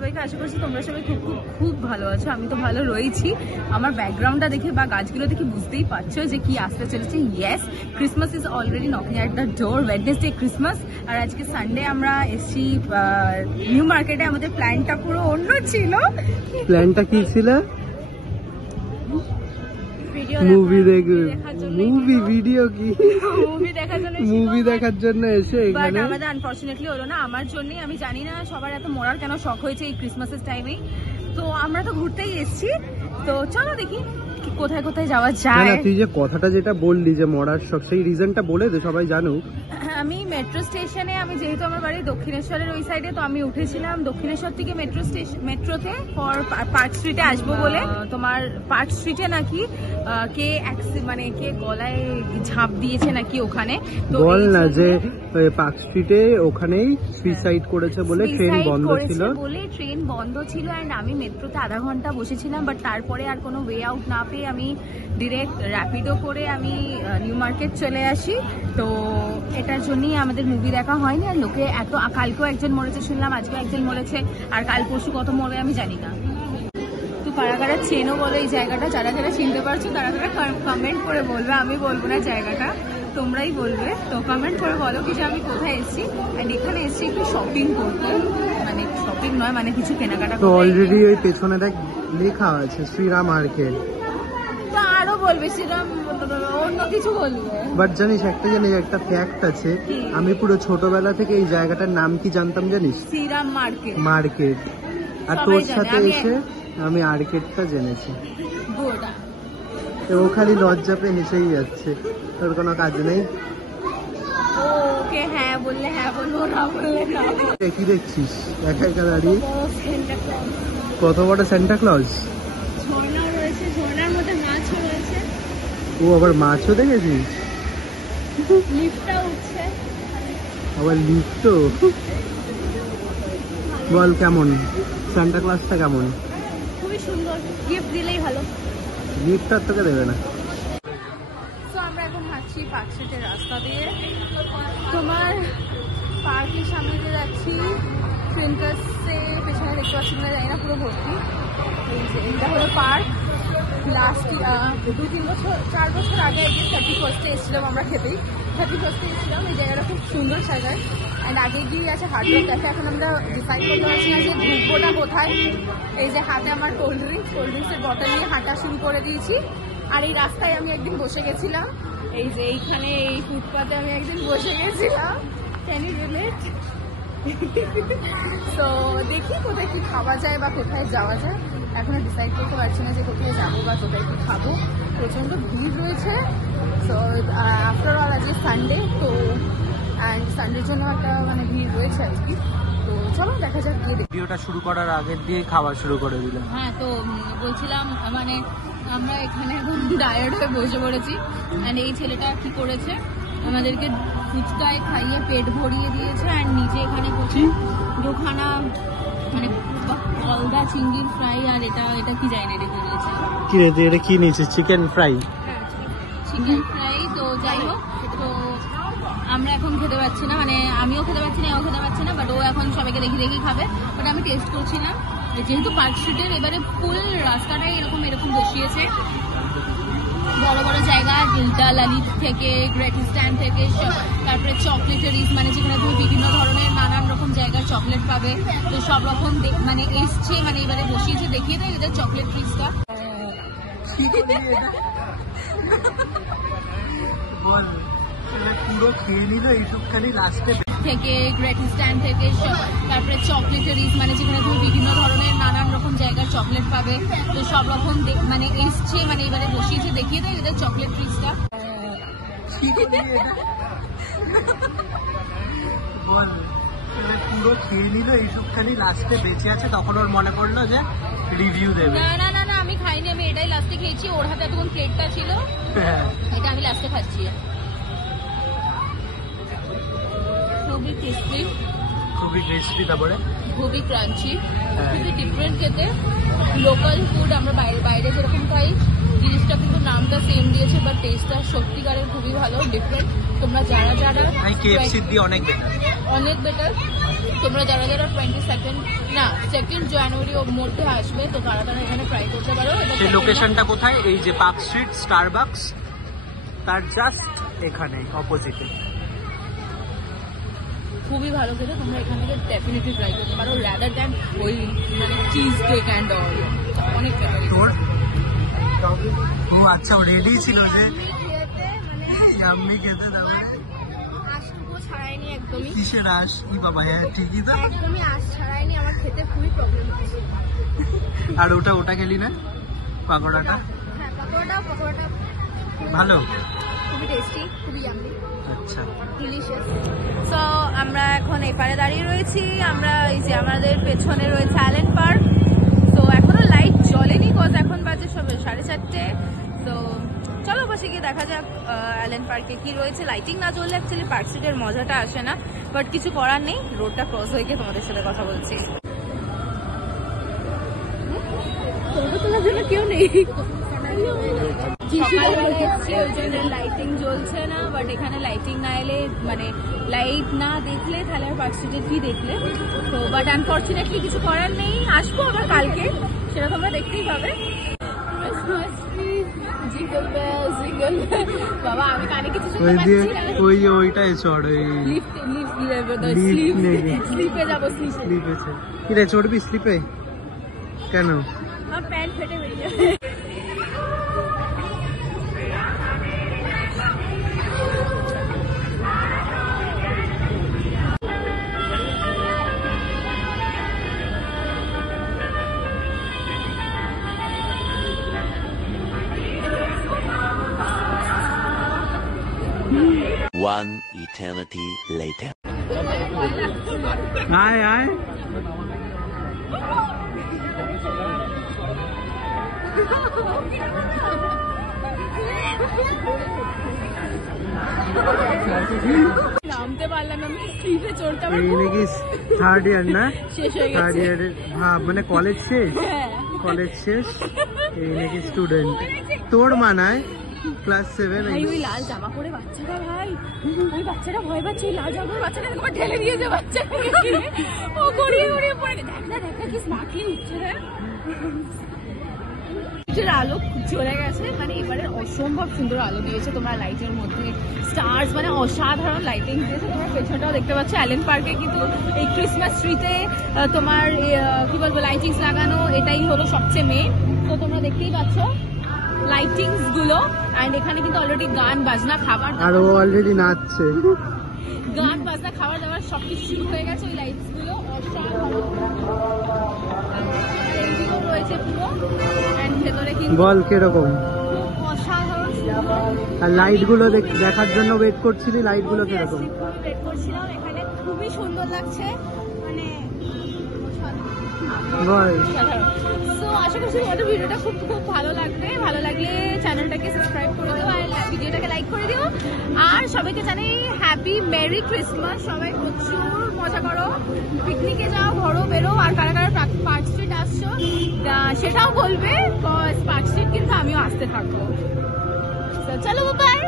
সবাইকে, আশা করছি তোমরা সবাই খুব খুব খুব ভালো আছো। আমি তো ভালো রয়েছি। আমার ব্যাকগ্রাউন্ডটা দেখে বা গাছগুলো দেখে বুঝতেই পারছো যে কি আসতে চলেছে। Yes, Christmas is already knocking at the door. Wednesday Christmas, আর আজকে সানডে আমরা এসছি নিউ মার্কেটে। আমাদের প্ল্যানটা পুরো অন্য ছিল। প্ল্যানটা কি ছিল? মুভি দেখার জন্য এসে এখানে। আমাদের আনফরচুনেটলি হলো না, আমার জন্যই। আমি জানি না সবার এত মরার কেন শখ হয়েছে এই ক্রিসমাসের টাইমেই। তো আমরা তো ঘুরতেই এসেছি, তো চলো দেখি কোথায় কোথায় যাওয়া যায়। তুই যে কথাটা যেটা বললি যে মরার শখ, সেই রিজনটা বলে দে, সবাই জানুক। আমি মেট্রো স্টেশনে, আমি যেহেতু আমার বাড়ি দক্ষিণেশ্বরের ওই সাইডে, তো আমি উঠেছিলাম দক্ষিণেশ্বর থেকে মেট্রোতে ফর পার্ক স্ট্রিটে আসবো বলে। তোমার পার্ক স্ট্রিটে নাকি কে গলায় ঝাঁপ দিয়েছে নাকি ওখানে। বল না যে পার্ক স্ট্রিটে ওখানেই সুইসাইড করেছে বলে ট্রেন বন্ধ ছিল এন্ড আমি মেট্রোতে আধা ঘন্টা বসেছিলাম, বাট তারপরে আর কোনো ওয়ে আউট না পেয়ে আমি ডিরেক্ট র্যাপিডো করে আমি নিউ মার্কেট চলে আসি। তো এটার জন্যই আমাদের মুভি দেখা হয়নি। আর লোকে এত, কালকেও একজন মরেছে শুনলাম, আজকেও একজন মরেছে, আর কাল পরশু কত মরবে আমি জানি না। তো কারা কারা চেনো বলো এই জায়গাটা? যারা যারা চিনতে পারছো তারা তারা কমেন্ট করে বলবে, আমি বলবো না জায়গাটা, তোমরাই বলবে। তো কমেন্ট করে বলো কি যে আমি কোথায় এসেছি। অ্যান্ড এখানে এসেছি একটু শপিং করতে, মানে শপিং নয়, মানে কিছু কেনাকাটা। তো অলরেডি ওই পেছনে দেখ লেখা আছে শ্রীরাম মার্কেট। তো আরো বলবে শ্রীরাম, অন্য কিছু বলবে। বাট জানিস একটা ফ্যাক্ট আছে, আমি পুরো ছোটবেলা থেকে এই জায়গাটার নাম কি জানতাম জানিস? শ্রীরাম মার্কেট। আর তোর সাথে এসে আমি আর্কেটটা জেনেছি। ও খালি লজ্জা পেয়ে হেসেই যাচ্ছে, তোর কোনো কাজ নেই। ওকে হ্যাঁ বললে হ্যাঁ বলবো, না বললে না। কি দেখছিস একা একা দাঁড়িয়ে? কত বড় সান্টা ক্লজ। ঝর্ণা রয়েছে, ঝর্ণার মধ্যে মাছও রয়েছে। ও আবার মাছও দেখেছিস? লিফটটা উঠছে, আবার লিফটও। বল কেমন সান্টা ক্লজটা কেমন? খুবই সুন্দর, গিফট দিলেই ভালো। গিফট আর তোকে দেবে না। তো আমরা এখন হাঁটছি পার্ক স্ট্রিটের রাস্তা দিয়ে। তোমার পার্কের সামনে দিয়ে যাচ্ছি, ট্রেনটাসে পেছনে দেখতে পাচ্ছি না, যাই না, পুরো ভর্তি। এই যে এটা হলো পার্ক। লাস্ট 2-3 বছর 4 বছর আগে 31st এসেছিলাম আমরা খেতেই। 31st এসেছিলাম। এই জায়গাটা খুব সুন্দর সাজায়। অ্যান্ড আগে গিয়ে আছে হার্ড রক ক্যাফে। এখন আমরা ডিসাইড করতে পারছি না যে ঢুকবোটা কোথায়। এই যে হাতে আমার কোল্ড ড্রিঙ্কসের বটল নিয়ে হাঁটা শুরু করে দিয়েছি। আর এই রাস্তায় আমি একদিন বসে গেছিলাম, এই যে এইখানে এই ফুটপাতে আমি একদিন বসে গেছিলাম। Can you relate? তো দেখি কোথায় কি খাওয়া যায় বা কোথায় যাওয়া যায়। এখনো ডিসাইড করতে পারছি না যে কোথায় যাবো বা কোথায় কি খাবো। প্রচণ্ড ভিড় রয়েছে। সো আফটার অল আজকে সানডে, তো অ্যান্ড সানডের জন্য একটা মানে ভিড় রয়েছে আজকে। তো চলো দেখা যাক গিয়ে। ভিডিওটা শুরু করার আগের দিয়ে খাওয়া শুরু করে দিলাম। হ্যাঁ, তো বলছিলাম মানে আমরা এখানে এখন ডায়েট হয়ে বসে পড়েছি। অ্যান্ড এই ছেলেটা কি করেছে, আমাদেরকে ফুচকায় খাইয়ে পেট ভরিয়ে দিয়েছে। অ্যান্ড নিচে এখানে বসে দুখানা মানে কলদা চিংড়ির ফ্রাই, আর এটা কি জানি রেখে দিয়েছে। কি রে, এটা কি নিয়েছিস? Chicken fry. Chicken fry. তো যাই হোক, তো আমরা এখন খেতে পাচ্ছি না, মানে আমিও খেতে পাচ্ছি না, এও খেতে পাচ্ছি না। বাট ও এখন সবাইকে দেখি দেখি খাবে। বাট আমি টেস্ট করছিলাম, যেহেতু পার্ক স্ট্রিটের এবারে ফুল রাস্তাটাই এরকম বসিয়েছে। বড় বড় জায়গা, গিলটা লালিত থেকে, গ্রেট স্ট্যান্ড থেকে, তারপরে চকলেটারিজ, মানে যেখানে তুমি বিভিন্ন ধরনের নানান রকম জায়গার চকলেট পাবে। তো সব রকম মানে এসছে, মানে এবারে বসিয়েছে। দেখিয়ে দেয় এদের চকলেট ট্রিজটা। বল পুরো খেয়ে নিল এইসবখানি লাস্টে থেকে, গ্রেট স্ট্যান্ড থেকে, তারপরে চকলেটারিজ, মানে যেখানে তুমি বিভিন্ন ধরনের নানান রকম জায়গার চকলেট পাবে। তো সব রকম মানে এসছে, মানে এবারে বসিয়েছে। দেখিয়ে দেয় এদের চকলেট ট্রিজটা। বল পুরো খেয়ে নিল এইসবখানি লাস্টে বেঁচে আছে, তখন ওর মনে পড়লো যে রিভিউ দেবে। না না না, আমি খাইনি, আমি এটাই লাস্টে খেয়েছি। ওর হাতে এতক্ষণ প্লেটটা ছিল, এটা আমি লাস্টে খাচ্ছি। খুবই ক্রিস্পি, তারপরে খুবই ক্রাঞ্চি, কিন্তু ডিফারেন্ট খেতে। লোকাল ফুড আমরা বাইরে যেরকম খাই, জিনিসটা কিন্তু নামটা সেম দিয়েছে, বাট টেস্টটা সত্যিকারের খুবই ভালো, ডিফারেন্ট। তোমরা যারা KFC দিয়ে অনেক বেটার। তোমরা যারা 22nd না 2nd জানুয়ারি ওর মধ্যে আসবে, তো তারা এখানে ট্রাই করতে পারো। সেই লোকেশনটা কোথায়? এই যে পার্ক স্ট্রিট স্টারবাকস, তার জাস্ট এখানে অপোজিটে। খুবই ভালো খেতে, তোমরা এখান থেকে ডেফিনেটলি ট্রাই করতে পারো, রাদার দ্যান ওই মানে চিজ কেক অ্যান্ড অল, অনেক বেটার। তোর ও আচ্ছা, ও রেডি ছিল যে আমি খেতে যাবে। আশটুকু ছাড়াইনি একদমই। কিসের আশ? ই বাবা, হ্যাঁ ঠিকই তো। একদমই আশ ছাড়াইনি, আমার খেতে খুবই প্রবলেম হচ্ছে। আর ওটা খেলি না পাকোড়াটা? হ্যাঁ, পাকোড়াটা ভালো, খুবই টেস্টি, খুবই ইয়াম্মি। আচ্ছা, ডিলিশিয়াস। সো আমরা এখন এপারে দাঁড়িয়ে রয়েছি, আমরা এই যে আমাদের পেছনে রয়েছে অ্যালেন পার্ক। তো এখনো লাইট জ্বলেনি, কজ এখন বাজে সবে 4:30। তো চলো বসে গিয়ে দেখা যাক অ্যালেন পার্কে কি রয়েছে। লাইটিং না জ্বললে অ্যাকচুয়ালি পার্ক স্ট্রিটের মজাটা আসে না, বাট কিছু করার নেই, রোডটা ক্রস হয়ে গিয়ে তোমাদের সাথে কথা বলছি। তোলার জন্য কেউ নেই, লাইটিং জ্বলছে না, বাট এখানে লাইটিং না এলে মানে লাইট না দেখলে তাহলে আর পার্ক স্ট্রিটে কি দেখলে। তো বাট আনফর্চুনেটলি কিছু করার নেই, আসবো আবার কালকে, সেটা তোমরা দেখতেই পাবে। বাবা আমি কানে কিছু শুনতে পাচ্ছি না। ওইটাই চড়, স্লিপে যাবো, স্লিপে কি রে, চড়বি স্লিপে? কেন? আমার প্যান্ট ফেটে বেরিয়ে যাবে। One eternity later. আয় নামতে পারলাম, আমি স্লিপে চড়তে এই নাকি থার্ড ইয়ার না? শেষ হয়ে থার্ড গেছে। ইয়ারের মানে কলেজ শেষ, কলেজ শেষ, এই নাকি স্টুডেন্ট। তোর মানায় ক্লাস 7। ভাই ওই লাল জামা পরে বাচ্চাটা, ভাই ওই বাচ্চাটা ভয় পাচ্ছে, ওই লাল জামা পরে বাচ্চাটা একবার ঠেলে দিয়েছে বাচ্চাকে, ও গড়িয়ে পড়ে। দেখ না কি স্মার্টলি উঠছে রে। আলো চলে গেছে, মানে এবারে অসম্ভব সুন্দর আলো দিয়েছে, তোমরা লাইটের মধ্যে স্টার্স, মানে অসাধারণ লাইটিং দিয়েছে। তোমরা পেছনটাও দেখতে পাচ্ছ, অ্যালেন পার্কে কিন্তু এই ক্রিসমাস ট্রিতে তোমার কি বলবো লাইটিংস লাগানো, এটাই হলো সবচেয়ে মেন। তো তোমরা দেখতেই পাচ্ছ লাইটিংস গুলো, এন্ড এখানে কিন্তু অলরেডি গান বাজনা খাবার আর ও অলরেডি নাচছে, গান বাজনা খাবার দাবার সবকিছু শুরু হয়ে গেছে। ওই লাইটস গুলো রয়েছে পুরো, এন্ড ভেতরে কিন্তু বল কিরকম অসাধারণ সুন্দর। আর লাইট গুলো দেখার জন্য ওয়েট করছিলি, লাইট গুলো কিরকম? ওয়েট করছিলাম, এখানে খুবই সুন্দর লাগছে, মানে বল। তো আশা করছি তোমাদের ভিডিওটা খুব ভালো লাগবে। ভালো লাগলে চ্যানেলটাকে সাবস্ক্রাইব করে দিও আর ভিডিওটাকে লাইক করে দিও। আর সবাইকে জানাই হ্যাপি মেরি ক্রিসমাস। সবাই প্রচুর মজা করো, পিকনিকে যাও, ঘরো বেরো। আর কারা কারা পার্ক স্ট্রিট আসছো সেটাও বলবে, পার্ক স্ট্রিট কিন্তু আমিও আসতে থাকবো। চলো বাই।